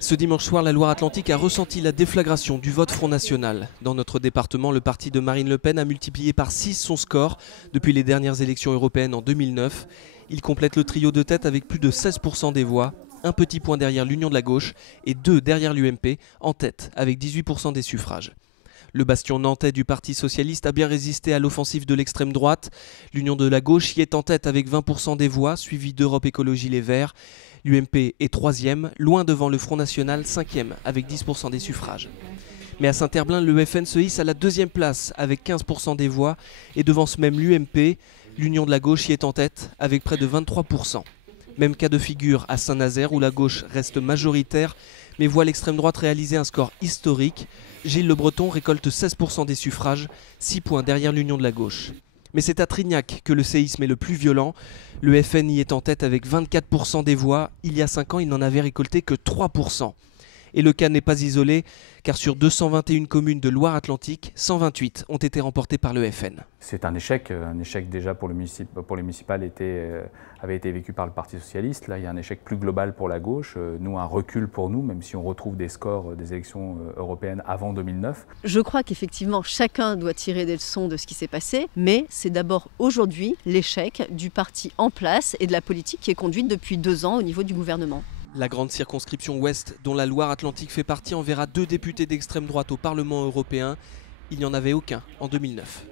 Ce dimanche soir, la Loire-Atlantique a ressenti la déflagration du vote Front National. Dans notre département, le parti de Marine Le Pen a multiplié par 6 son score depuis les dernières élections européennes en 2009. Il complète le trio de tête avec plus de 16% des voix, un petit point derrière l'Union de la gauche et 2 derrière l'UMP, en tête avec 18% des suffrages. Le bastion nantais du Parti socialiste a bien résisté à l'offensive de l'extrême droite. L'Union de la gauche y est en tête avec 20% des voix, suivi d'Europe Écologie Les Verts. L'UMP est 3e, loin devant le Front National, 5e, avec 10% des suffrages. Mais à Saint-Herblain, le FN se hisse à la 2e place, avec 15% des voix, et devance même l'UMP. L'Union de la gauche y est en tête, avec près de 23%. Même cas de figure à Saint-Nazaire, où la gauche reste majoritaire, mais voit l'extrême droite réaliser un score historique. Gilles Le Breton récolte 16% des suffrages, 6 points derrière l'Union de la gauche. Mais c'est à Trignac que le séisme est le plus violent. Le FN y est en tête avec 24% des voix. Il y a 5 ans, il n'en avait récolté que 3%. Et le cas n'est pas isolé, car sur 221 communes de Loire-Atlantique, 128 ont été remportées par le FN. C'est un échec déjà pour les municipales avait été vécu par le Parti socialiste. Là, il y a un échec plus global pour la gauche, nous un recul pour nous, même si on retrouve des scores des élections européennes avant 2009. Je crois qu'effectivement, chacun doit tirer des leçons de ce qui s'est passé, mais c'est d'abord aujourd'hui l'échec du parti en place et de la politique qui est conduite depuis 2 ans au niveau du gouvernement. La grande circonscription ouest, dont la Loire-Atlantique fait partie, enverra 2 députés d'extrême droite au Parlement européen. Il n'y en avait aucun en 2009.